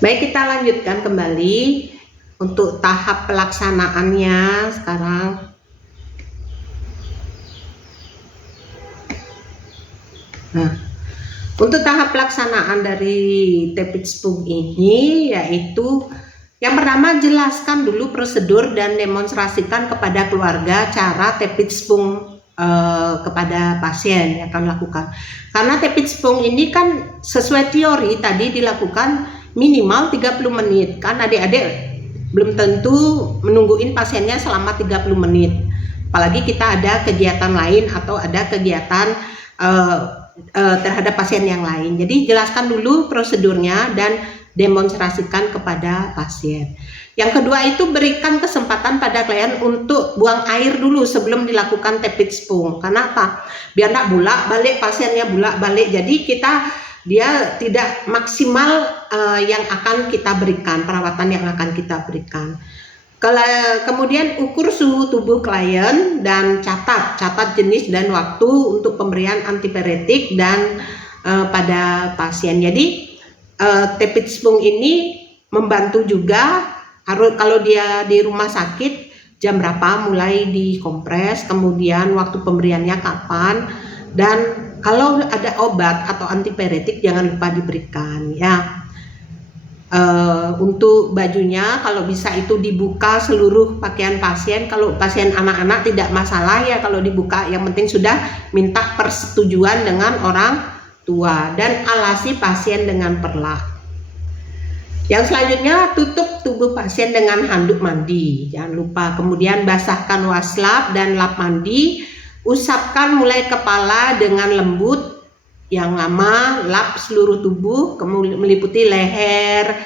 Baik, kita lanjutkan kembali untuk tahap pelaksanaannya sekarang. Nah, untuk tahap pelaksanaan dari Tepicsprung ini yaitu yang pertama, jelaskan dulu prosedur dan demonstrasikan kepada keluarga cara Tepicsprung kepada pasien yang akan lakukan. Karena Tepicsprung ini kan sesuai teori tadi dilakukan minimal 30 menit. Kan adik-adik belum tentu menungguin pasiennya selama 30 menit. Apalagi kita ada kegiatan lain atau ada kegiatan terhadap pasien yang lain. Jadi jelaskan dulu prosedurnya dan demonstrasikan kepada pasien. Yang kedua itu berikan kesempatan pada klien untuk buang air dulu sebelum dilakukan Tepicsprung. Karena apa? Biar tidak bolak-balik pasiennya bolak-balik. Jadi dia tidak maksimal yang akan kita berikan, perawatan yang akan kita berikan. Kemudian ukur suhu tubuh klien dan catat jenis dan waktu untuk pemberian antipiretik dan pada pasien. Jadi Tepicsprung ini membantu juga kalau dia di rumah sakit jam berapa mulai dikompres, kemudian waktu pemberiannya kapan, dan kalau ada obat atau antipiretik jangan lupa diberikan ya. Untuk bajunya kalau bisa itu dibuka seluruh pakaian pasien. Kalau pasien anak-anak tidak masalah ya kalau dibuka, yang penting sudah minta persetujuan dengan orang tua, dan alasi pasien dengan perlak. Yang selanjutnya, tutup tubuh pasien dengan handuk mandi, jangan lupa. Kemudian basahkan waslap dan lap mandi, usapkan mulai kepala dengan lembut yang lama, lap seluruh tubuh, kemudian meliputi leher,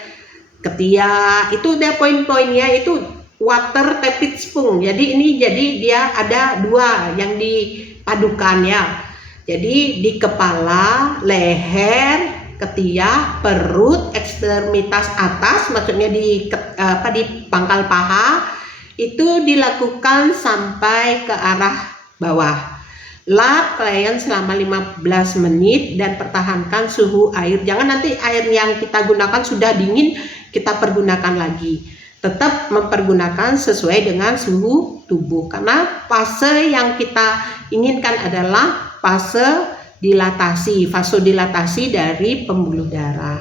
ketiak. Itu dia poin-poinnya, itu water Tepicsprung. Jadi dia ada dua yang dipadukan ya. Jadi di kepala, leher, ketiak, perut, ekstremitas atas, maksudnya di pangkal paha, itu dilakukan sampai ke arah bawah. Lap klien selama 15 menit dan pertahankan suhu air. Jangan nanti air yang kita gunakan sudah dingin kita pergunakan lagi. Tetap mempergunakan sesuai dengan suhu tubuh, karena fase yang kita inginkan adalah fase dilatasi, vasodilatasi dari pembuluh darah.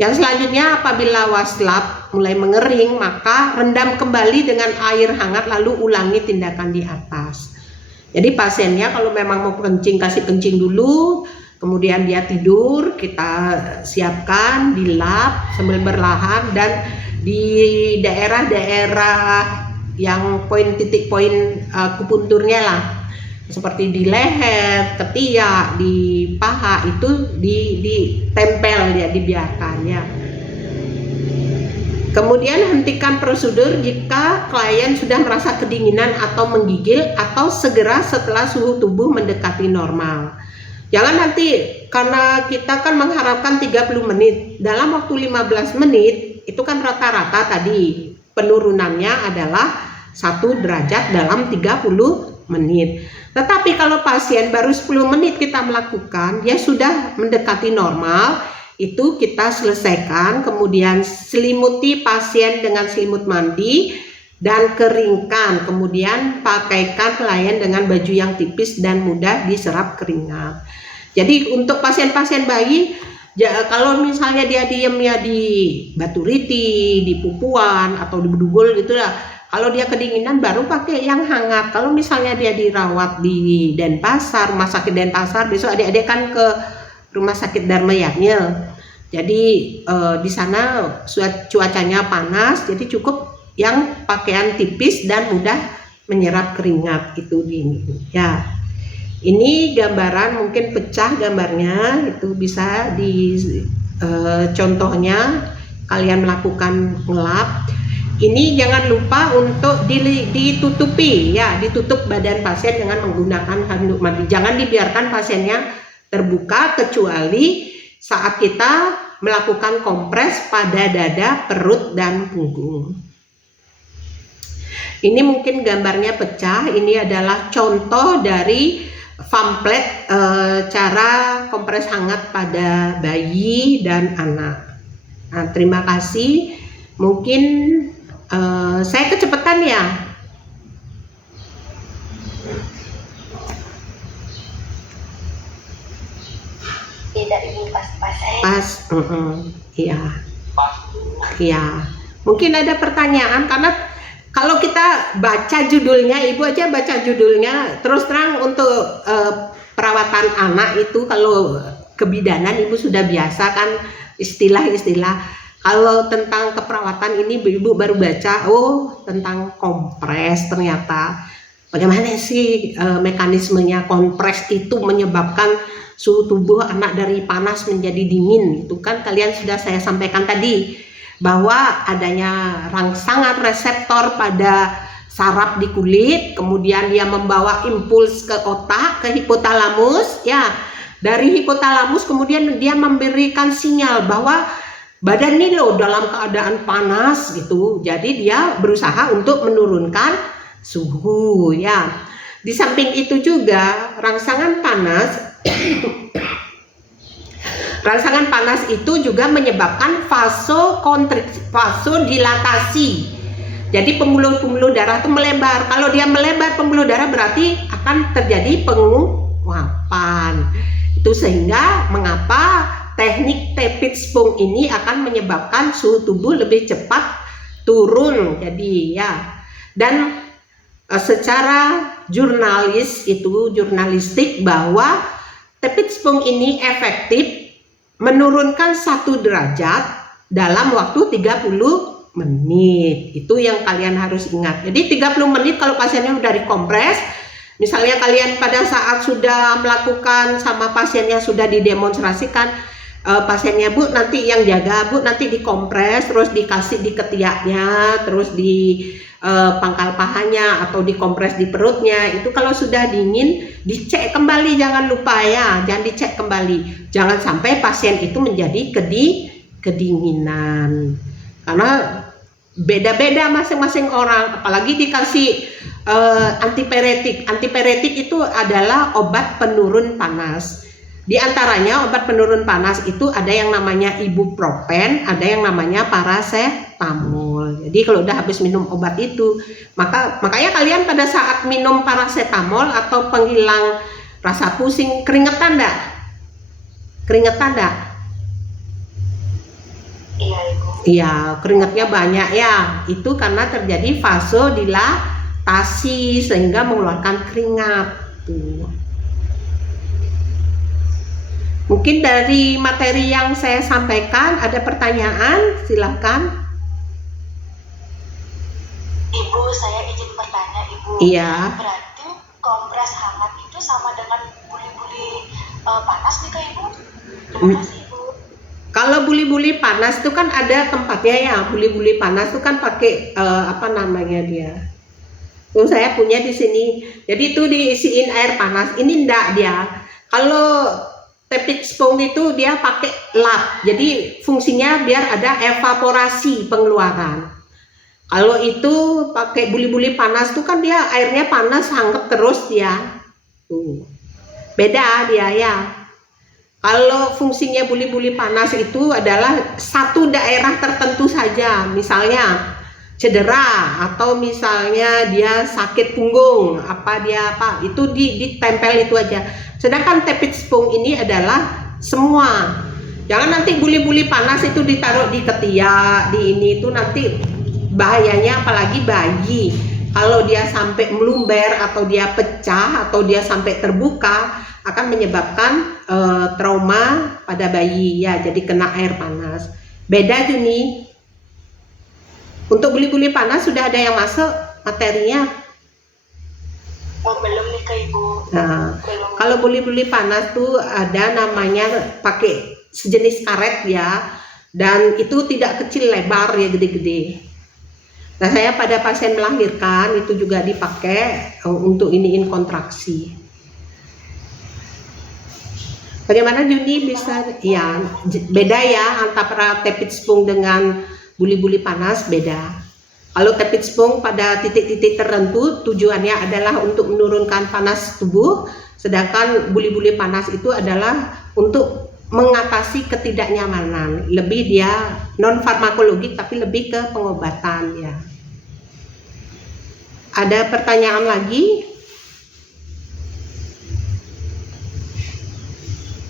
Yang selanjutnya, apabila waslap mulai mengering, maka rendam kembali dengan air hangat lalu ulangi tindakan di atas. Jadi pasiennya kalau memang mau kencing, kasih kencing dulu, kemudian dia tidur, kita siapkan dilap sambil berlahan, dan di daerah-daerah yang titik poin akupunturnya lah, seperti di leher, ketiak, di paha, itu ditempel ya, dibiarkan ya. Kemudian hentikan prosedur jika klien sudah merasa kedinginan atau menggigil, atau segera setelah suhu tubuh mendekati normal. Jangan nanti, karena kita kan mengharapkan 30 menit, dalam waktu 15 menit itu kan rata-rata tadi penurunannya adalah 1 derajat dalam 30 menit. Tetapi kalau pasien baru 10 menit kita melakukan, dia sudah mendekati normal, itu kita selesaikan, kemudian selimuti pasien dengan selimut mandi dan keringkan, kemudian pakaikan klien dengan baju yang tipis dan mudah diserap keringat. Jadi untuk pasien-pasien bayi, kalau misalnya dia diemnya di batu riti, di pupuan atau di bedugul gitu lah, kalau dia kedinginan baru pakai yang hangat. Kalau misalnya dia dirawat di Denpasar, rumah sakit Denpasar, besok adik-adik kan ke rumah sakit Dharma Yagna. Jadi di sana cuacanya panas, jadi cukup yang pakaian tipis dan mudah menyerap keringat itu ya. Ini gambaran, mungkin pecah gambarnya, itu bisa contohnya kalian melakukan ngelap. Ini jangan lupa untuk ditutupi ya, ditutup badan pasien dengan menggunakan handuk mandi. Jangan dibiarkan pasiennya terbuka kecuali saat kita melakukan kompres pada dada, perut, dan punggung. Ini mungkin gambarnya pecah. Ini adalah contoh dari pamflet cara kompres hangat pada bayi dan anak. Nah, terima kasih. Mungkin saya kecepatan ya. Tidak, Ibu, pas saya. Pas, iya. Iya. Mungkin ada pertanyaan karena kalau kita baca judulnya, Ibu aja baca judulnya, terus terang untuk perawatan anak itu kalau kebidanan Ibu sudah biasa kan istilah-istilah. Kalau tentang keperawatan ini Ibu baru baca, oh tentang kompres ternyata. Bagaimana sih mekanismenya kompres itu menyebabkan suhu tubuh anak dari panas menjadi dingin. Itu kan kalian sudah saya sampaikan tadi bahwa adanya rangsangan reseptor pada saraf di kulit, kemudian dia membawa impuls ke otak, ke hipotalamus ya. Dari hipotalamus kemudian dia memberikan sinyal bahwa badan ini loh dalam keadaan panas gitu. Jadi dia berusaha untuk menurunkan suhu ya. Di samping itu juga rangsangan panas itu juga menyebabkan vasodilatasi. Jadi pembuluh-pembuluh darah itu melebar. Kalau dia melebar pembuluh darah berarti akan terjadi penguapan. Itu sehingga mengapa teknik tepit Sprung ini akan menyebabkan suhu tubuh lebih cepat turun. Jadi ya. Dan secara jurnalistik bahwa tepit Sprung ini efektif menurunkan 1 derajat dalam waktu 30 menit. Itu yang kalian harus ingat. Jadi 30 menit kalau pasiennya udah dikompres, misalnya kalian pada saat sudah melakukan sama pasiennya sudah didemonstrasikan, pasiennya Bu nanti yang jaga Bu nanti dikompres, terus dikasih di ketiaknya, terus di pangkal pahanya atau dikompres di perutnya. Itu kalau sudah dingin dicek kembali, jangan lupa ya, jangan dicek kembali, jangan sampai pasien itu menjadi kedinginan karena beda-beda masing-masing orang. Apalagi dikasih antipiretik itu adalah obat penurun panas. Di antaranya obat penurun panas itu ada yang namanya ibuprofen, ada yang namanya paracetamol. Jadi kalau udah habis minum obat itu, makanya kalian pada saat minum paracetamol atau penghilang rasa pusing, keringetan enggak? Keringetan enggak? Iya, Ibu. Iya, keringatnya banyak ya. Itu karena terjadi vasodilatasi sehingga mengeluarkan keringat. Tuh. Mungkin dari materi yang saya sampaikan ada pertanyaan, silahkan. Ibu, saya izin bertanya, Ibu. Iya. Berarti kompres hangat itu sama dengan buli-buli panas nih, Kak, Ibu? Terima kasih, Ibu. Kalau buli-buli panas itu kan ada tempatnya ya. Buli-buli panas itu kan pakai apa namanya dia? Tuh saya punya di sini. Jadi itu diisiin air panas. Ini enggak dia. Kalau tepit Sprung itu dia pakai lap, jadi fungsinya biar ada evaporasi pengeluaran. Kalau itu pakai buli-buli panas tuh kan dia airnya panas hangat terus ya. Tuh. Beda dia ya. Kalau fungsinya buli-buli panas itu adalah satu daerah tertentu saja, misalnya cedera atau misalnya dia sakit punggung, itu ditempel itu aja. Sedangkan tepit Sprung ini adalah semua. Jangan nanti buli-buli panas itu ditaruh di ketiak, di ini itu nanti bahayanya, apalagi bayi. Kalau dia sampai melumber atau dia pecah atau dia sampai terbuka akan menyebabkan trauma pada bayi ya, jadi kena air panas. Beda Juni. Untuk buli-buli panas sudah ada yang masuk materinya? Oh, belum nih, Kak, Ibu. Nah, Belum. kalau buli-buli panas tuh ada namanya pakai sejenis karet ya, dan itu tidak kecil, lebar ya, gede-gede. Nah, saya pada pasien melahirkan itu juga dipakai untuk iniin kontraksi. Bagaimana Juni bisa ya, beda ya antara tepit Sprung dengan buli-buli panas, beda. Kalau tepit Sprung pada titik-titik tertentu tujuannya adalah untuk menurunkan panas tubuh, sedangkan buli-buli panas itu adalah untuk mengatasi ketidaknyamanan, lebih dia non farmakologi tapi lebih ke pengobatan ya. Ada pertanyaan lagi?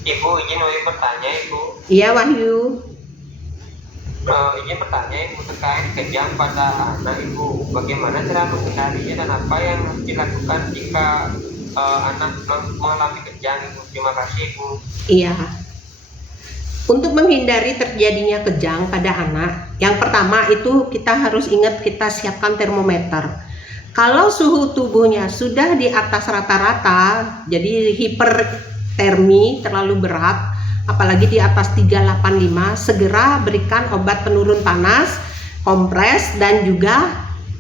Ibu, izin Wahyu bertanya Ibu. Iya Wahyu. Izin bertanya Ibu terkait kejang pada anak Ibu. Bagaimana cara menghindarinya dan apa yang harus dilakukan jika anak mengalami kejang Ibu? Terima kasih Ibu. Iya. Untuk menghindari terjadinya kejang pada anak, yang pertama itu kita harus ingat kita siapkan termometer. Kalau suhu tubuhnya sudah di atas rata-rata, jadi hipertermi terlalu berat, apalagi di atas 385, segera berikan obat penurun panas, kompres, dan juga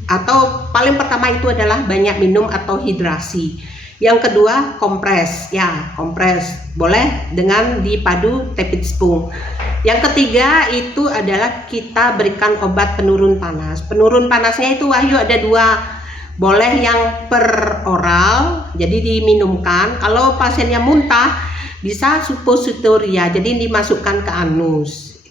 atau paling pertama itu adalah banyak minum atau hidrasi. Yang kedua kompres, ya kompres boleh dengan dipadu tepit spoon. Yang ketiga itu adalah kita berikan obat penurun panas. Penurun panasnya itu Wahyu ada dua, boleh yang per oral, jadi diminumkan. Kalau pasiennya muntah bisa suppositoria, jadi dimasukkan ke anus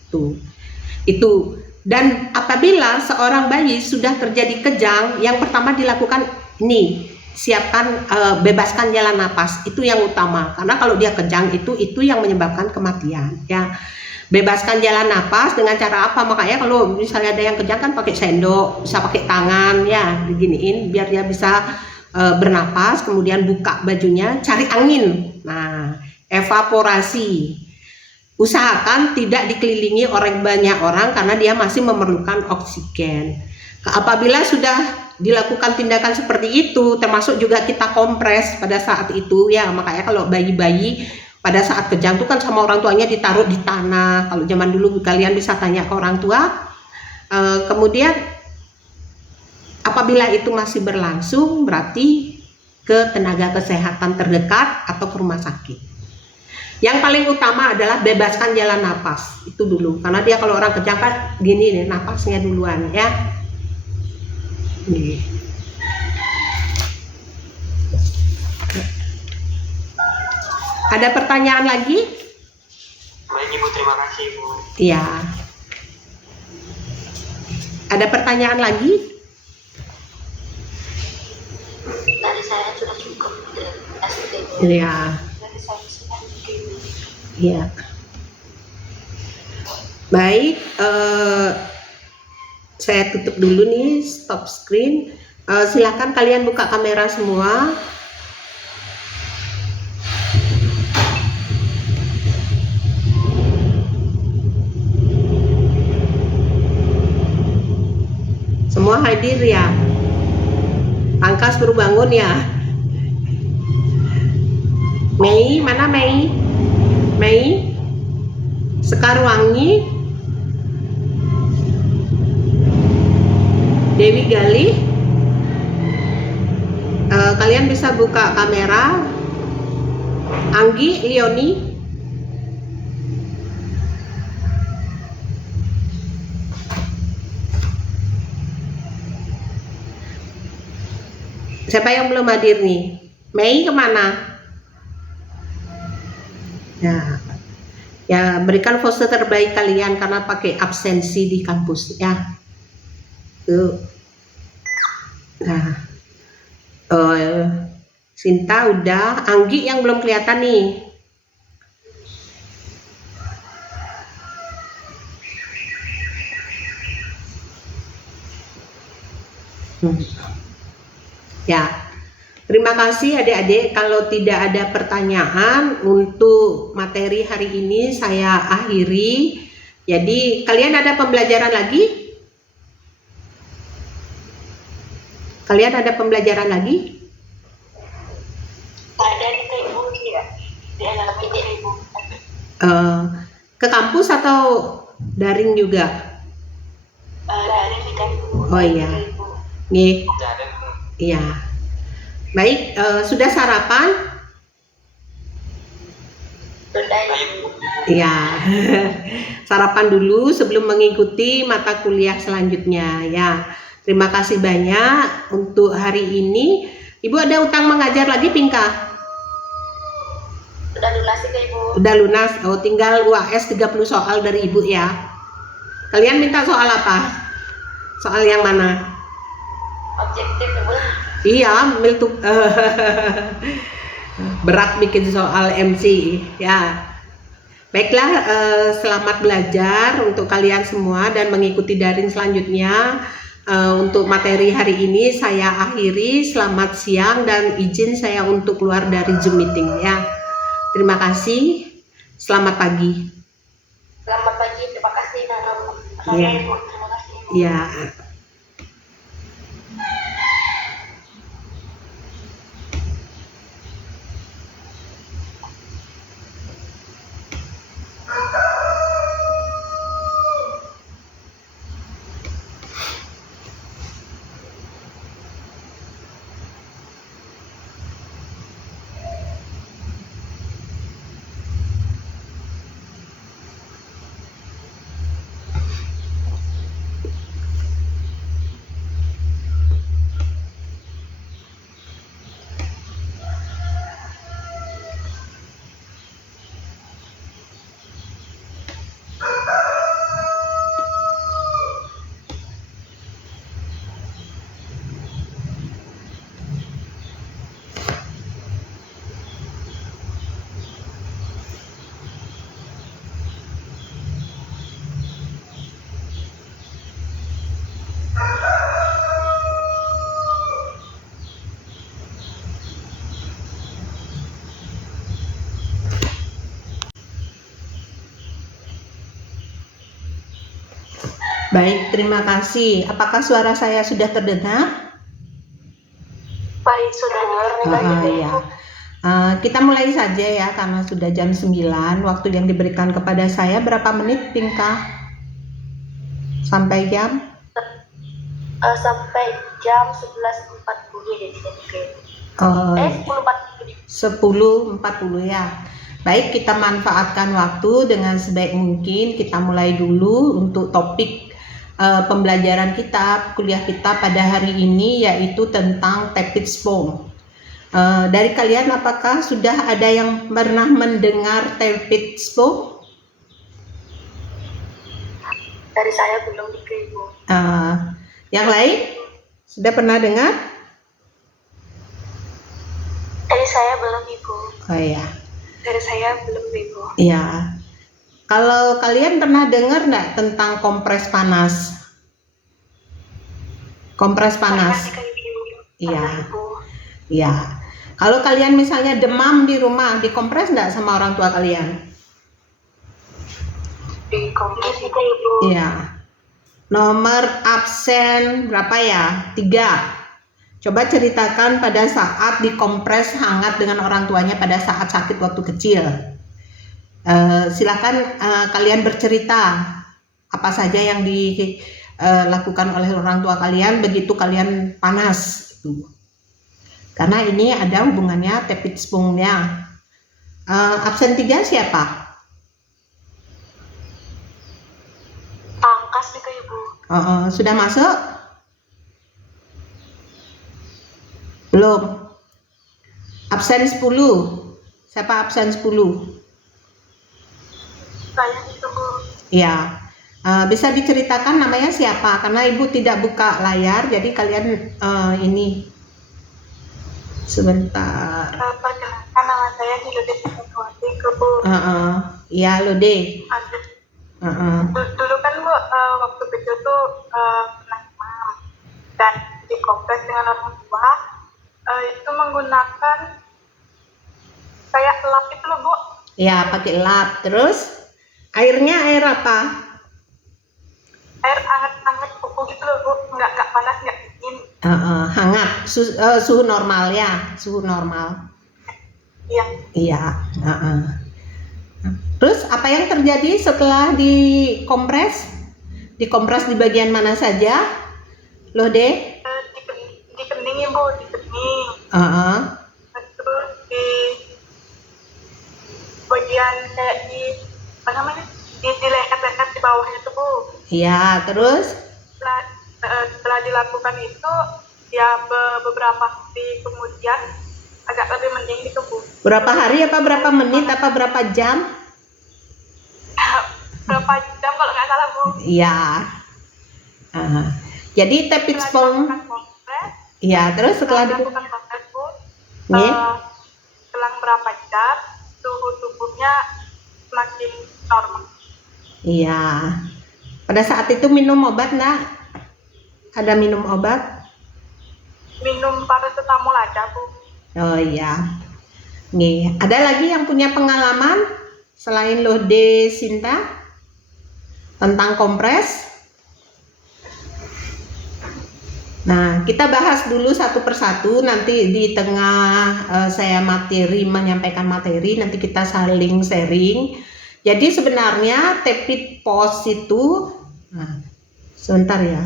itu. Dan apabila seorang bayi sudah terjadi kejang, yang pertama dilakukan ini, siapkan bebaskan jalan napas, itu yang utama, karena kalau dia kejang itu yang menyebabkan kematian ya. Bebaskan jalan napas dengan cara apa? Makanya kalau misalnya ada yang kejang kan pakai sendok, bisa pakai tangan ya, diginiin biar dia bisa bernapas, kemudian buka bajunya, cari angin, nah evaporasi. Usahakan tidak dikelilingi banyak orang karena dia masih memerlukan oksigen. Apabila sudah dilakukan tindakan seperti itu, termasuk juga kita kompres pada saat itu ya. Makanya kalau bayi-bayi pada saat kejang itu kan sama orang tuanya ditaruh di tanah. Kalau zaman dulu kalian bisa tanya ke orang tua. Kemudian apabila itu masih berlangsung, berarti ke tenaga kesehatan terdekat atau ke rumah sakit. Yang paling utama adalah bebaskan jalan napas itu dulu, karena dia kalau orang kejang kan gini nih napasnya duluan ya. Nih. Ada pertanyaan lagi? Baik Ibu, terima kasih Ibu. Iya. Ada pertanyaan lagi? Dari saya sudah cukup. Iya. Dari saya sudah cukup. Iya. Baik, saya tutup dulu nih, stop screen. Silakan kalian buka kamera semua. Semua hadir ya. Pangkas baru bangun ya. Mei, mana Mei? Mei, Sekarwangi, Dewi Gali, kalian bisa buka kamera. Anggi, Leoni, siapa yang belum hadir nih? Mei kemana? Ya, berikan pose terbaik kalian karena pakai absensi di kampus ya. Tuh. Nah, Sinta udah, Anggi yang belum kelihatan nih. Ya, terima kasih adik-adik. Kalau tidak ada pertanyaan untuk materi hari ini saya akhiri. Jadi kalian ada pembelajaran lagi? Kalian ada pembelajaran lagi? Ada di Ibu ya. Di alamat Ibu. Ke kampus atau daring juga? Dari Ibu. Oh iya. Nih. Ada Bu. Iya. Baik, sudah sarapan? Sudah Ibu. Iya. Sarapan dulu sebelum mengikuti mata kuliah selanjutnya ya. Terima kasih banyak untuk hari ini. Ibu ada utang mengajar lagi, Pinka? Udah lunas sih ke Ibu. Udah lunas. Oh, tinggal UAS 30 soal dari Ibu ya. Kalian minta soal apa? Soal yang mana? Objektif Ibu. Iya, berat bikin soal MC ya. Baiklah, selamat belajar untuk kalian semua dan mengikuti daring selanjutnya. Untuk materi hari ini saya akhiri. Selamat siang dan izin saya untuk keluar dari Zoom meeting ya. Terima kasih. Selamat pagi. Selamat pagi. Terima kasih. Iya. Terima kasih. Ya. Baik, terima kasih. Apakah suara saya sudah terdengar? Baik, sudah dengar. Ya. Kita mulai saja ya, karena sudah jam 9. Waktu yang diberikan kepada saya berapa menit, Pinka? Sampai jam? Sampai jam 11.40 jadi sedikit. 10.40 ya. Baik, kita manfaatkan waktu dengan sebaik mungkin. Kita mulai dulu untuk topik pembelajaran kita, kuliah kita pada hari ini, yaitu tentang tepit spong. Dari kalian apakah sudah ada yang pernah mendengar tepit spong? Dari saya belum Ibu. Yang lain sudah pernah dengar? Dari saya belum Ibu. Oh ya. Dari saya belum Ibu. Iya. Kalau kalian pernah dengar nggak tentang kompres panas? Kompres panas. Iya. Iya. Kalau kalian misalnya demam di rumah, dikompres nggak sama orang tua kalian? Dikompres Ibu. Iya. Nomor absen berapa ya? 3. Coba ceritakan pada saat dikompres hangat dengan orang tuanya pada saat sakit waktu kecil. Silakan kalian bercerita apa saja yang dilakukan oleh orang tua kalian begitu kalian panas. Karena ini ada hubungannya tepit spongnya. Absen 3 siapa? Pangkas nih Ibu. Sudah masuk? Belum. Absen 10. Siapa absen 10? Saya ditunggu. Ya. Bisa diceritakan namanya siapa? Karena Ibu tidak buka layar, jadi kalian ini sebentar. Perkenalkan nama saya Lode Siswati Ibu. Ya, Lode. Dulu kan Bu, waktu kecil tuh pernah demam dan dikompres dengan orang tua. Itu menggunakan kayak lap itu loh Bu. Ya, pakai lap. Terus airnya air apa? Air hangat kuku gitu loh Bu, nggak panas nggak dingin. Hangat, suhu normal ya, suhu normal. Iya. Iya. Terus apa yang terjadi setelah dikompres? Dikompres di bagian mana saja, Lode? Di kening Ibu, di kening. Terus di bagian kayak di apa namanya? Di lekat-lekat di bawahnya tuh Bu. Iya, terus? Setelah dilakukan itu ya beberapa hari kemudian agak lebih mending di tubuh. Berapa hari apa berapa menit apa berapa jam? Berapa jam kalau nggak salah, Bu? Iya. Jadi tepit spong. Iya, terus setelah dilakukan kompres, Bu, Nih. selang berapa jam suhu tubuhnya semakin normal. Iya. Pada saat itu minum obat enggak? Ada minum obat? Minum paracetamol aja, Bu. Oh iya. Nih, ada lagi yang punya pengalaman selain Lode Sinta tentang kompres? Nah, kita bahas dulu satu persatu, nanti di tengah saya menyampaikan materi, nanti kita saling sharing. Jadi sebenarnya tepit pos itu, sebentar ya.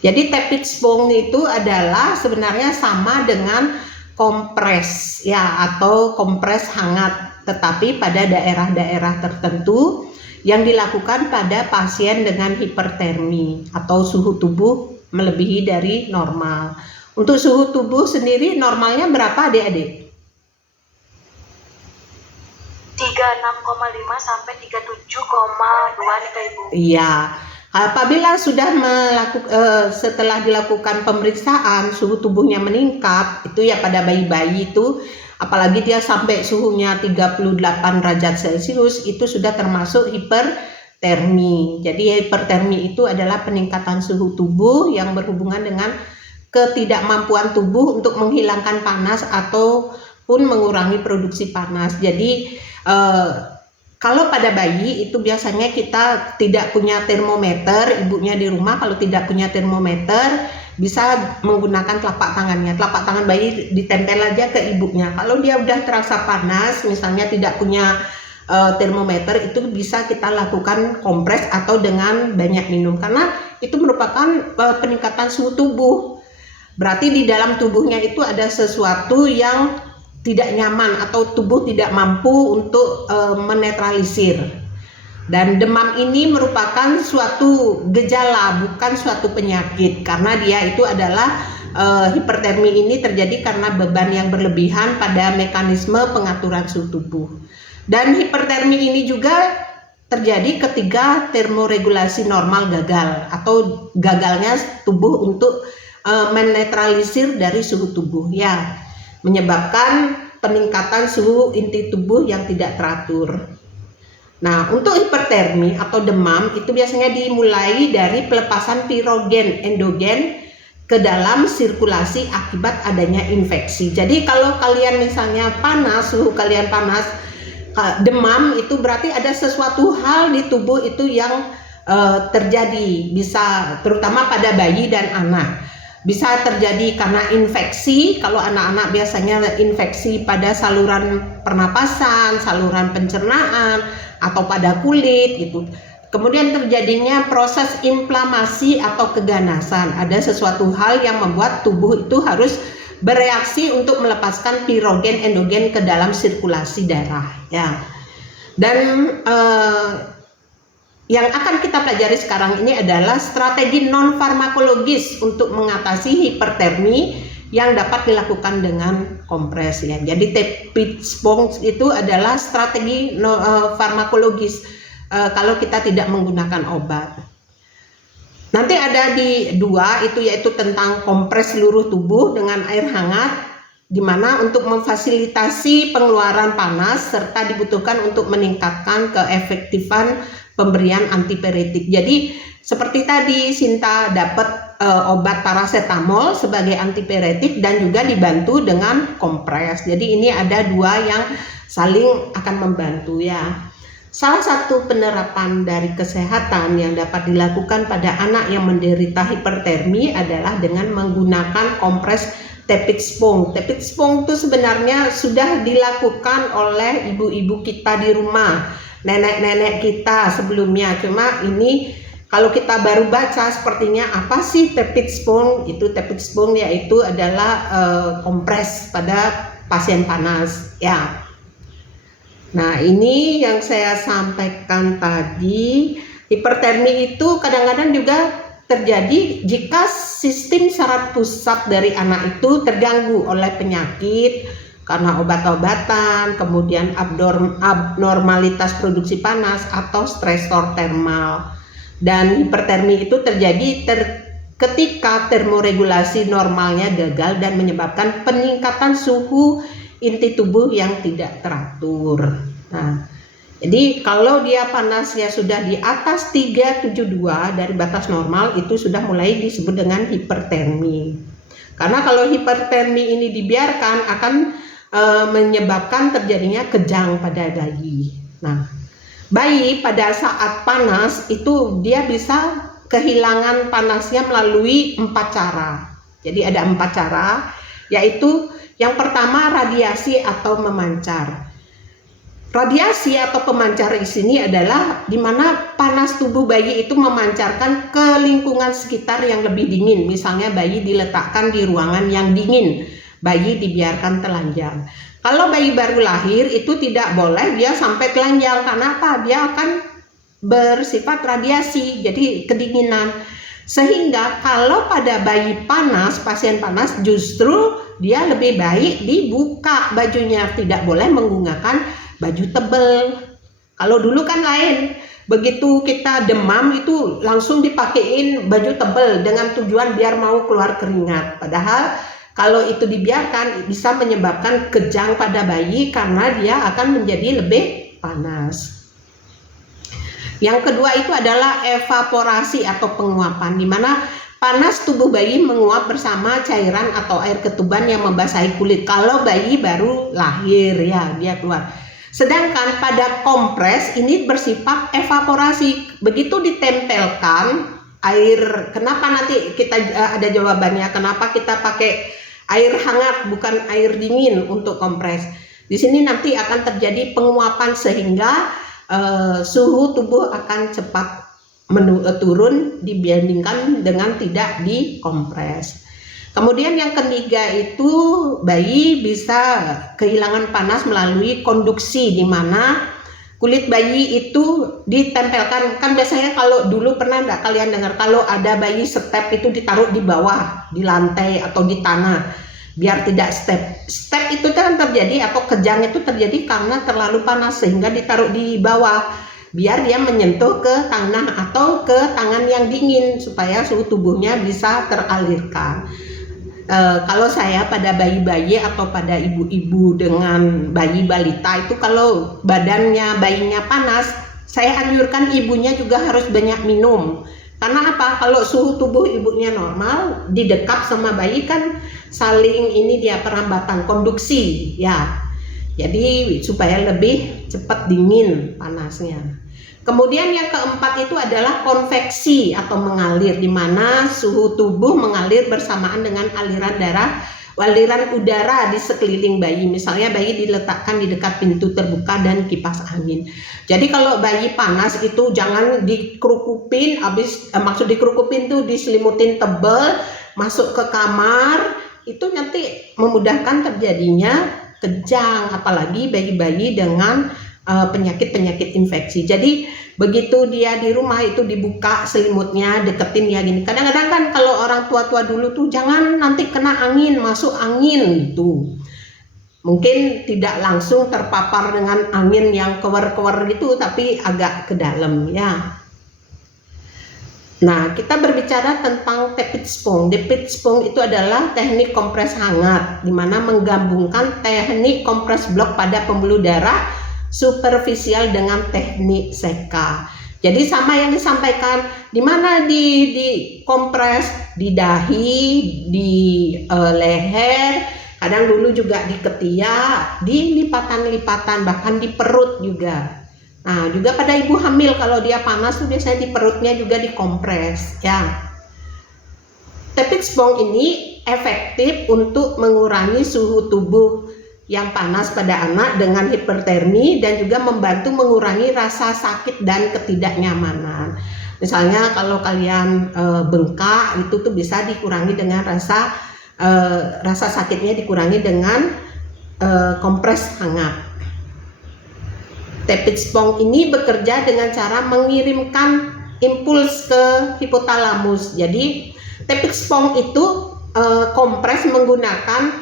Jadi tepit spong itu adalah sebenarnya sama dengan kompres ya, atau kompres hangat, tetapi pada daerah-daerah tertentu yang dilakukan pada pasien dengan hipertermi atau suhu tubuh melebihi dari normal. Untuk suhu tubuh sendiri normalnya berapa adik-adik? 36,5 sampai 37,2 nih Kak Ibu. Iya. Apabila sudah setelah dilakukan pemeriksaan suhu tubuhnya meningkat, itu ya pada bayi-bayi itu, apalagi dia sampai suhunya 38 derajat Celcius, itu sudah termasuk hipertermi. Jadi hipertermi itu adalah peningkatan suhu tubuh yang berhubungan dengan ketidakmampuan tubuh untuk menghilangkan panas ataupun mengurangi produksi panas. Jadi kalau pada bayi itu biasanya kita tidak punya termometer, ibunya di rumah kalau tidak punya termometer bisa menggunakan telapak tangannya. Telapak tangan bayi ditempel aja ke ibunya. Kalau dia udah terasa panas, misalnya tidak punya termometer, itu bisa kita lakukan kompres atau dengan banyak minum, karena itu merupakan peningkatan suhu tubuh. Berarti di dalam tubuhnya itu ada sesuatu yang tidak nyaman atau tubuh tidak mampu untuk menetralisir. Dan demam ini merupakan suatu gejala, bukan suatu penyakit, karena dia itu adalah hipertermi ini terjadi karena beban yang berlebihan pada mekanisme pengaturan suhu tubuh. Dan hipertermi ini juga terjadi ketika termoregulasi normal gagal atau gagalnya tubuh untuk menetralisir dari suhu tubuh ya, menyebabkan peningkatan suhu inti tubuh yang tidak teratur. Nah, untuk hipertermi atau demam itu biasanya dimulai dari pelepasan pirogen endogen ke dalam sirkulasi akibat adanya infeksi. Jadi kalau kalian misalnya panas, suhu kalian panas, demam, itu berarti ada sesuatu hal di tubuh itu yang terjadi, bisa terutama pada bayi dan anak. Bisa terjadi karena infeksi, kalau anak-anak biasanya infeksi pada saluran pernapasan, saluran pencernaan, atau pada kulit gitu. Kemudian terjadinya proses inflamasi atau keganasan. Ada sesuatu hal yang membuat tubuh itu harus bereaksi untuk melepaskan pirogen endogen ke dalam sirkulasi darah ya. Dan yang akan kita pelajari sekarang ini adalah strategi non farmakologis untuk mengatasi hipertermi yang dapat dilakukan dengan kompres ya. Jadi tepit spong itu adalah strategi farmakologis kalau kita tidak menggunakan obat. Nanti ada di dua itu, yaitu tentang kompres seluruh tubuh dengan air hangat, di mana untuk memfasilitasi pengeluaran panas serta dibutuhkan untuk meningkatkan keefektifan pemberian antipiretik. Jadi seperti tadi Sinta dapat obat paracetamol sebagai antipiretik dan juga dibantu dengan kompres. Jadi ini ada dua yang saling akan membantu ya. Salah satu penerapan dari kesehatan yang dapat dilakukan pada anak yang menderita hipertermi adalah dengan menggunakan kompres tepit spong. Tepit spong itu sebenarnya sudah dilakukan oleh ibu-ibu kita di rumah, nenek-nenek kita sebelumnya. Cuma ini kalau kita baru baca sepertinya apa sih tepit spong? Itu tepit spong yaitu adalah kompres pada pasien panas ya. Nah, ini yang saya sampaikan tadi. Hipertermi itu kadang-kadang juga terjadi jika sistem saraf pusat dari anak itu terganggu oleh penyakit karena obat-obatan, kemudian abnormalitas produksi panas atau stresor termal. Dan hipertermi itu terjadi ketika termoregulasi normalnya gagal dan menyebabkan peningkatan suhu inti tubuh yang tidak teratur. Nah, jadi kalau dia panasnya sudah di atas 372 dari batas normal, itu sudah mulai disebut dengan hipertermi. Karena kalau hipertermi ini dibiarkan akan menyebabkan terjadinya kejang pada bayi. Nah, bayi pada saat panas itu dia bisa kehilangan panasnya melalui 4 cara. Jadi ada 4 cara, yaitu yang pertama radiasi atau memancar. Radiasi atau pemancar di sini adalah di mana panas tubuh bayi itu memancarkan ke lingkungan sekitar yang lebih dingin. Misalnya bayi diletakkan di ruangan yang dingin, bayi dibiarkan telanjang. Kalau bayi baru lahir itu tidak boleh dia sampai telanjang, karena apa? Dia akan bersifat radiasi, jadi kedinginan. Sehingga kalau pada bayi panas, pasien panas, justru dia lebih baik dibuka bajunya, tidak boleh menggunakan baju tebal. Kalau dulu kan lain, begitu kita demam itu langsung dipakein baju tebal dengan tujuan biar mau keluar keringat. Padahal kalau itu dibiarkan bisa menyebabkan kejang pada bayi karena dia akan menjadi lebih panas. Yang kedua itu adalah evaporasi atau penguapan, di mana panas tubuh bayi menguap bersama cairan atau air ketuban yang membasahi kulit. Kalau bayi baru lahir ya dia keluar. Sedangkan pada kompres ini bersifat evaporasi. Begitu ditempelkan air, kenapa nanti kita ada jawabannya kenapa kita pakai air hangat bukan air dingin untuk kompres. Di sini nanti akan terjadi penguapan sehingga suhu tubuh akan cepat turun dibandingkan dengan tidak dikompres. Kemudian yang ketiga itu bayi bisa kehilangan panas melalui konduksi, di mana kulit bayi itu ditempelkan. Kan biasanya kalau dulu pernah enggak kalian dengar kalau ada bayi step itu ditaruh di bawah, di lantai atau di tanah biar tidak step itu kan terjadi atau kejang itu terjadi karena terlalu panas sehingga ditaruh di bawah biar dia menyentuh ke tanah atau ke tangan yang dingin supaya suhu tubuhnya bisa teralirkan. Kalau saya pada bayi-bayi atau pada ibu-ibu dengan bayi balita itu kalau badannya bayinya panas, saya anjurkan ibunya juga harus banyak minum. Karena apa? Kalau suhu tubuh ibunya normal, didekap sama bayi kan saling ini dia perambatan konduksi ya. Jadi supaya lebih cepat dingin panasnya. Kemudian yang keempat itu adalah konveksi atau mengalir, di mana suhu tubuh mengalir bersamaan dengan aliran udara di sekeliling bayi. Misalnya bayi diletakkan di dekat pintu terbuka dan kipas angin. Jadi kalau bayi panas itu jangan dikerukupin, maksud dikerukupin tuh diselimutin tebal, masuk ke kamar, itu nanti memudahkan terjadinya kejang, apalagi bayi-bayi dengan penyakit-penyakit infeksi. Jadi begitu dia di rumah itu dibuka selimutnya, deketin ya gini. Kadang-kadang kan kalau orang tua-tua dulu tuh jangan nanti kena angin, masuk angin gitu. Mungkin tidak langsung terpapar dengan angin yang kewer-kewer gitu, tapi agak ke dalam ya. Nah, kita berbicara tentang tepit spong. Tepit spong itu adalah teknik kompres hangat, di mana menggabungkan teknik kompres blok pada pembuluh darah superficial dengan teknik seka. Jadi sama yang disampaikan, di mana di kompres di dahi, di leher, kadang dulu juga di ketiak, di lipatan-lipatan, bahkan di perut juga. Nah, juga pada ibu hamil kalau dia panas tuh biasanya di perutnya juga dikompres ya. Tepit spong ini efektif untuk mengurangi suhu tubuh yang panas pada anak dengan hipertermi dan juga membantu mengurangi rasa sakit dan ketidaknyamanan. Misalnya kalau kalian bengkak itu tuh bisa dikurangi dengan rasa sakitnya dikurangi dengan kompres hangat. Tepit spong ini bekerja dengan cara mengirimkan impuls ke hipotalamus. Jadi tepik spong itu kompres menggunakan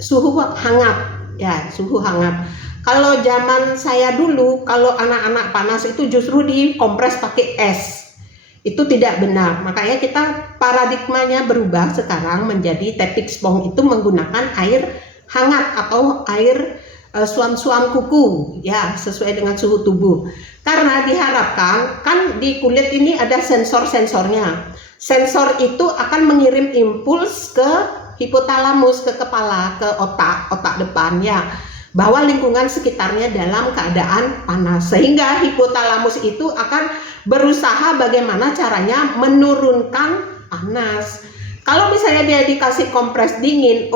suhu hangat, ya, suhu hangat. Kalau zaman saya dulu, kalau anak-anak panas itu justru dikompres pakai es. Itu tidak benar. Makanya kita paradigmanya berubah sekarang menjadi tepik spong itu menggunakan air hangat atau air suam-suam kuku, ya, sesuai dengan suhu tubuh. Karena diharapkan kan di kulit ini ada sensor-sensornya. Sensor itu akan mengirim impuls ke hipotalamus, ke kepala, ke otak depan, ya, bahwa lingkungan sekitarnya dalam keadaan panas, sehingga hipotalamus itu akan berusaha bagaimana caranya menurunkan panas. Kalau misalnya dia dikasih kompres dingin,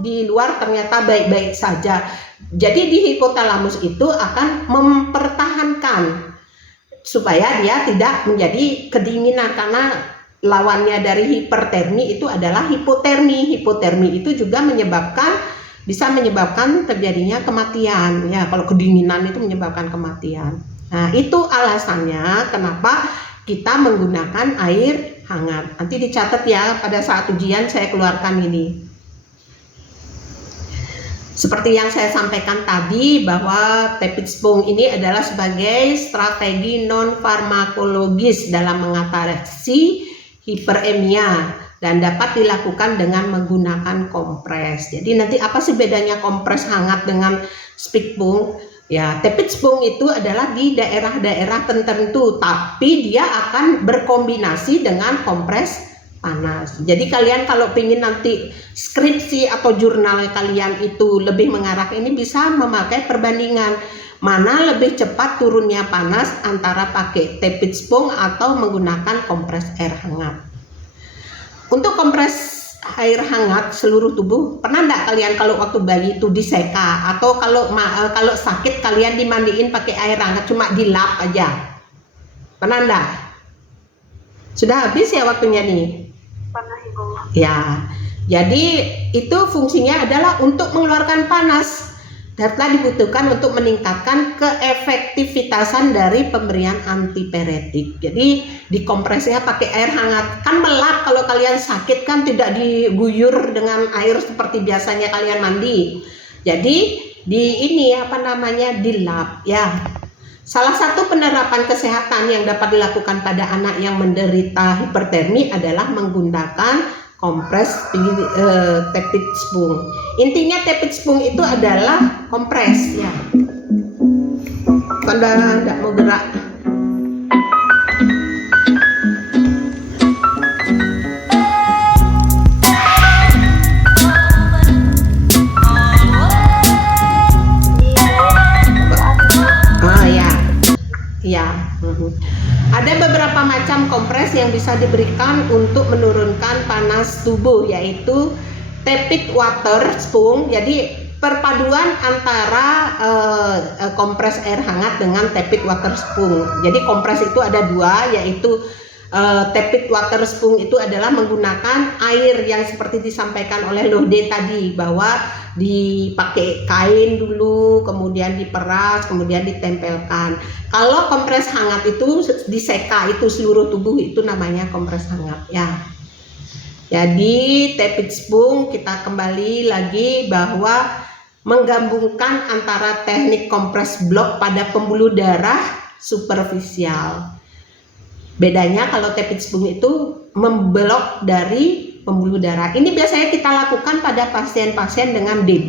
di luar ternyata baik-baik saja. Jadi di hipotalamus itu akan mempertahankan supaya dia tidak menjadi kedinginan, karena lawannya dari hipertermi itu adalah hipotermi. Hipotermi itu juga bisa menyebabkan terjadinya kematian, ya, kalau kedinginan itu menyebabkan kematian. Nah, itu alasannya kenapa kita menggunakan air hangat. Nanti dicatat ya, pada saat ujian saya keluarkan ini. Seperti yang saya sampaikan tadi, bahwa tepik spong ini adalah sebagai strategi non farmakologis dalam mengatasi hiperemia dan dapat dilakukan dengan menggunakan kompres. Jadi nanti apa sih bedanya kompres hangat dengan spikbung? Ya, tepik spong itu adalah di daerah-daerah tertentu, tapi dia akan berkombinasi dengan kompres panas. Jadi kalian kalau ingin nanti skripsi atau jurnal kalian itu lebih mengarah ini, bisa memakai perbandingan mana lebih cepat turunnya panas antara pakai tepik spong atau menggunakan kompres air hangat. Untuk kompres air hangat seluruh tubuh, pernah enggak kalian kalau waktu bayi itu diseka, atau kalau sakit kalian dimandiin pakai air hangat cuma dilap aja? Pernah enggak? Sudah habis ya waktunya nih? Pernah, Ibu. Ya, jadi itu fungsinya adalah untuk mengeluarkan panas. Data dibutuhkan untuk meningkatkan keefektivitasan dari pemberian antipiretik. Jadi dikompresnya pakai air hangat. Kan melap, kalau kalian sakit kan tidak diguyur dengan air seperti biasanya kalian mandi. Jadi dilap, ya. Salah satu penerapan kesehatan yang dapat dilakukan pada anak yang menderita hipertermi adalah menggunakan kompres tepik spong. Intinya tepik spong itu adalah kompres, ya. Kalau tidak mau gerak. Oh ya, ya. Ada beberapa macam kompres yang bisa diberikan untuk menurunkan panas tubuh, yaitu tepik water spong. Jadi perpaduan antara kompres air hangat dengan tepik water spong. Jadi kompres itu ada dua, yaitu tepik water spong itu adalah menggunakan air yang seperti disampaikan oleh Lode tadi, bahwa dipakai kain dulu, kemudian diperas, kemudian ditempelkan. Kalau kompres hangat itu diseka, itu seluruh tubuh, itu namanya kompres hangat, ya. Jadi tepik spong, kita kembali lagi bahwa menggabungkan antara teknik kompres blok pada pembuluh darah superficial. Bedanya kalau tepik spong itu memblok dari pembuluh darah. Ini biasanya kita lakukan pada pasien-pasien dengan DB.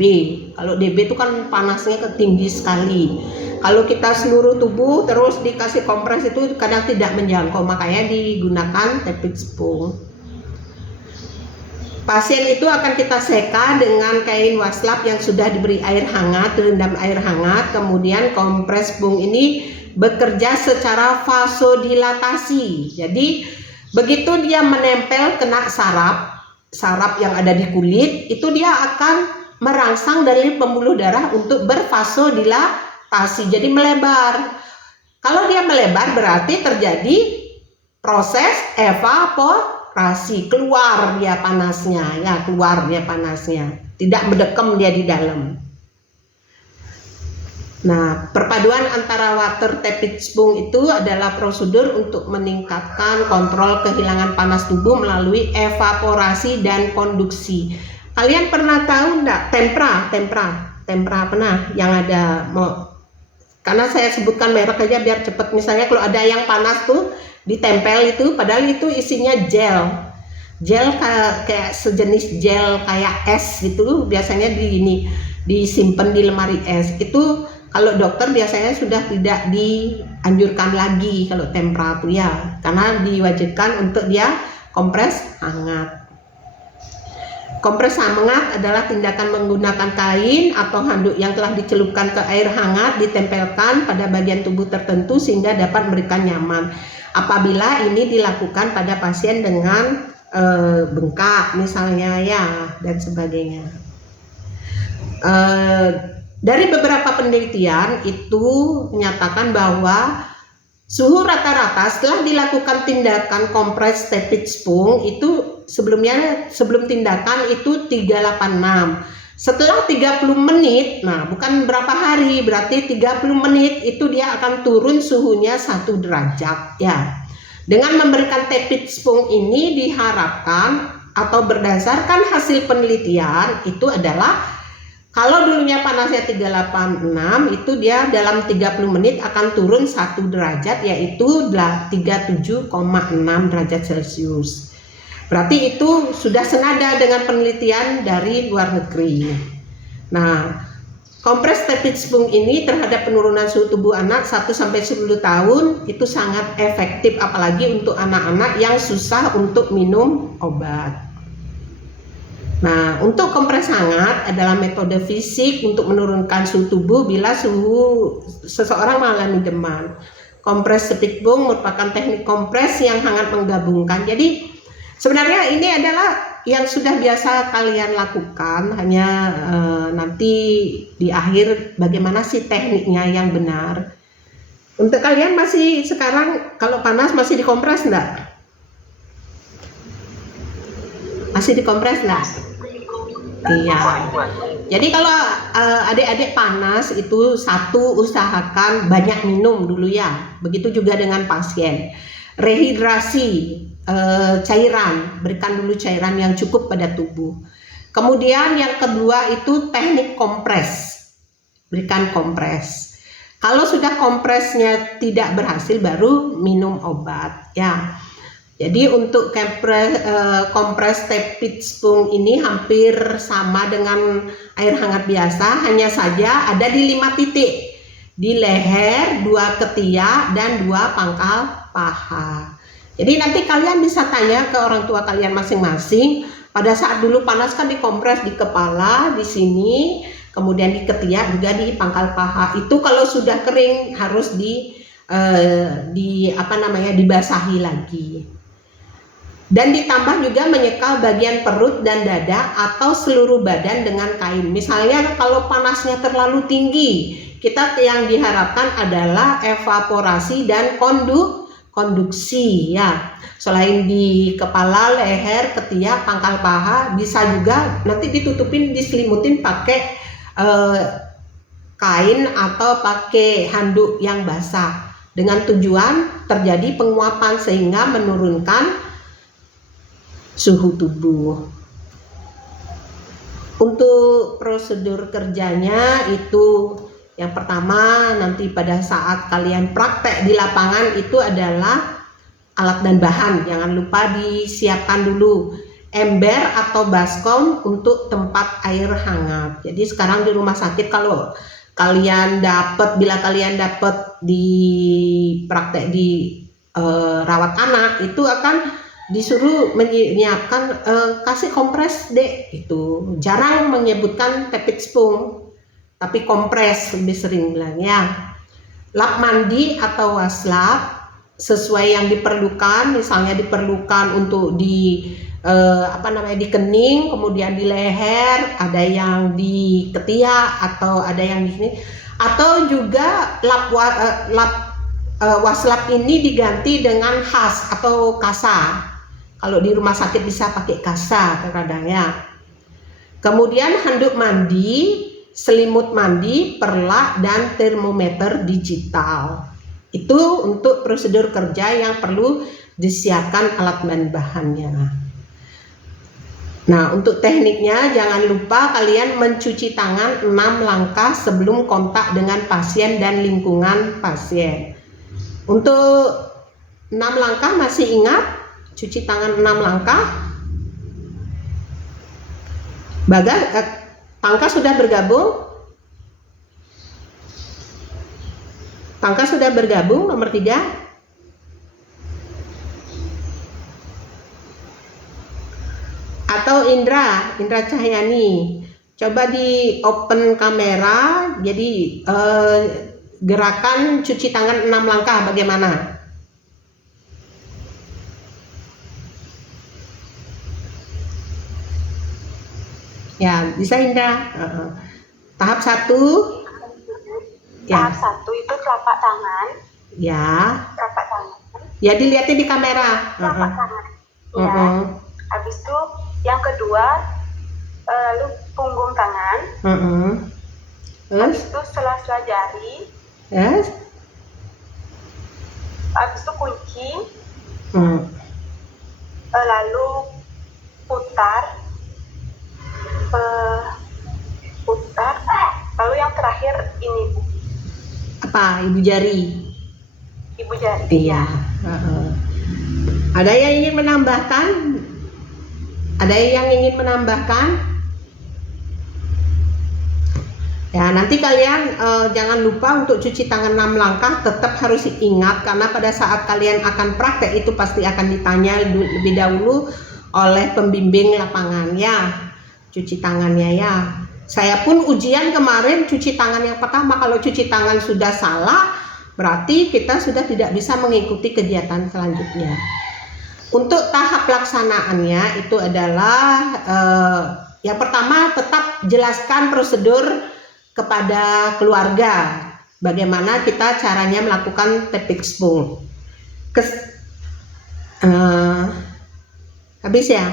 Kalau DB itu kan panasnya tinggi sekali. Kalau kita seluruh tubuh terus dikasih kompres itu kadang tidak menjangkau, makanya digunakan tepik spong. Pasien itu akan kita seka dengan kain waslap yang sudah diberi air hangat, direndam air hangat. Kemudian kompres spong ini bekerja secara vasodilatasi. Jadi begitu dia menempel kena saraf yang ada di kulit, itu dia akan merangsang dari pembuluh darah untuk bervasodilatasi, jadi melebar. Kalau dia melebar berarti terjadi proses evaporasi, keluar dia panasnya, tidak mendekem dia di dalam. Nah, perpaduan antara water tepid spoon itu adalah prosedur untuk meningkatkan kontrol kehilangan panas tubuh melalui evaporasi dan konduksi. Kalian pernah tahu enggak tempra pernah yang ada karena saya sebutkan merek aja biar cepet. Misalnya kalau ada yang panas tuh ditempel itu, padahal itu isinya gel kayak sejenis gel kayak es gitu, biasanya disimpan di lemari es. Itu kalau dokter biasanya sudah tidak dianjurkan lagi kalau tempra itu ya, karena diwajibkan untuk dia kompres hangat. Kompres hangat adalah tindakan menggunakan kain atau handuk yang telah dicelupkan ke air hangat ditempelkan pada bagian tubuh tertentu sehingga dapat memberikan nyaman. Apabila ini dilakukan pada pasien dengan bengkak misalnya ya dan sebagainya. Dari beberapa penelitian itu menyatakan bahwa suhu rata-rata setelah dilakukan tindakan kompres tepid spoon itu sebelum tindakan itu 386. Setelah 30 menit, nah bukan berapa hari, berarti 30 menit itu dia akan turun suhunya 1 derajat ya. Dengan memberikan tepid spoon ini diharapkan atau berdasarkan hasil penelitian itu adalah kalau dulunya panasnya 386 itu dia dalam 30 menit akan turun 1 derajat yaitu 37,6 derajat Celcius. Berarti itu sudah senada dengan penelitian dari luar negeri. Nah, kompres tepid spoon ini terhadap penurunan suhu tubuh anak 1-10 tahun itu sangat efektif, apalagi untuk anak-anak yang susah untuk minum obat. Nah, untuk kompres hangat adalah metode fisik untuk menurunkan suhu tubuh bila suhu seseorang mengalami demam. Kompres tepid spoon merupakan teknik kompres yang hangat menggabungkan. Jadi sebenarnya ini adalah yang sudah biasa kalian lakukan, hanya nanti di akhir bagaimana sih tekniknya yang benar. Untuk kalian masih sekarang kalau panas masih dikompres enggak? Masih dikompres enggak? Iya. Jadi kalau adik-adik panas itu satu, usahakan banyak minum dulu ya. Begitu juga dengan pasien. Rehidrasi cairan, berikan dulu cairan yang cukup pada tubuh. Kemudian yang kedua itu teknik kompres. Berikan kompres. Kalau sudah kompresnya tidak berhasil baru minum obat ya. Jadi untuk kompres tepid spoon ini hampir sama dengan air hangat biasa, hanya saja ada di 5 titik. Di leher, 2 ketiak, dan 2 pangkal paha. Jadi nanti kalian bisa tanya ke orang tua kalian masing-masing, pada saat dulu panas kan dikompres di kepala, di sini, kemudian di ketiak, juga di pangkal paha. Itu kalau sudah kering harus dibasahi lagi. Dan ditambah juga menyekal bagian perut dan dada atau seluruh badan dengan kain. Misalnya kalau panasnya terlalu tinggi, kita yang diharapkan adalah evaporasi dan konduksi ya. Selain di kepala, leher, ketiak, pangkal paha, bisa juga nanti ditutupin, diselimutin pakai kain atau pakai handuk yang basah dengan tujuan terjadi penguapan sehingga menurunkan suhu tubuh. Untuk prosedur kerjanya itu yang pertama nanti pada saat kalian praktek di lapangan itu adalah alat dan bahan. Jangan lupa disiapkan dulu ember atau baskom untuk tempat air hangat. Jadi sekarang di rumah sakit kalau bila kalian dapat di praktek di rawat anak itu akan disuruh menyiapkan kasih kompres deh, itu jarang menyebutkan tepid spoon tapi kompres lebih sering bilang ya. Lap mandi atau waslap sesuai yang diperlukan, misalnya diperlukan untuk di kening, kemudian di leher, ada yang di ketiak atau ada yang di sini, atau juga waslap ini diganti dengan has atau kasa. Kalau di rumah sakit bisa pakai kasa terkadang ya. Kemudian handuk mandi selimut mandi, perlak, dan termometer digital. Itu untuk prosedur kerja yang perlu disiapkan alat dan bahannya. Nah, untuk tekniknya jangan lupa kalian mencuci tangan 6 langkah sebelum kontak dengan pasien dan lingkungan pasien. Untuk 6 langkah masih ingat? Cuci tangan 6 langkah? Tangka sudah bergabung? Tangka sudah bergabung nomor 3? Atau Indra Cahyani, coba di open kamera, jadi gerakan cuci tangan 6 langkah bagaimana? Ya, bisa Indra. Tahap 1. Tahap 1 itu telapak tangan. Ya. Telapak tangan. Ya, dilihatin di kamera. Telapak tangan. Ya. Habis itu yang kedua, lalu punggung tangan. Habis itu sela-sela jari. Yes. Habis itu kunci. Lalu putar. Lalu yang terakhir ini, Bu. Apa? Ibu jari. Ibu jari. Iya. Ada yang ingin menambahkan? Ada yang ingin menambahkan? Ya, nanti kalian jangan lupa untuk cuci tangan 6 langkah, tetap harus ingat karena pada saat kalian akan praktek itu pasti akan ditanya lebih dahulu oleh pembimbing lapangan ya, cuci tangannya ya. Saya pun ujian kemarin cuci tangan yang pertama, kalau cuci tangan sudah salah berarti kita sudah tidak bisa mengikuti kegiatan selanjutnya. Untuk tahap pelaksanaannya itu adalah yang pertama tetap jelaskan prosedur kepada keluarga, bagaimana kita caranya melakukan Tepixbung. Habis ya?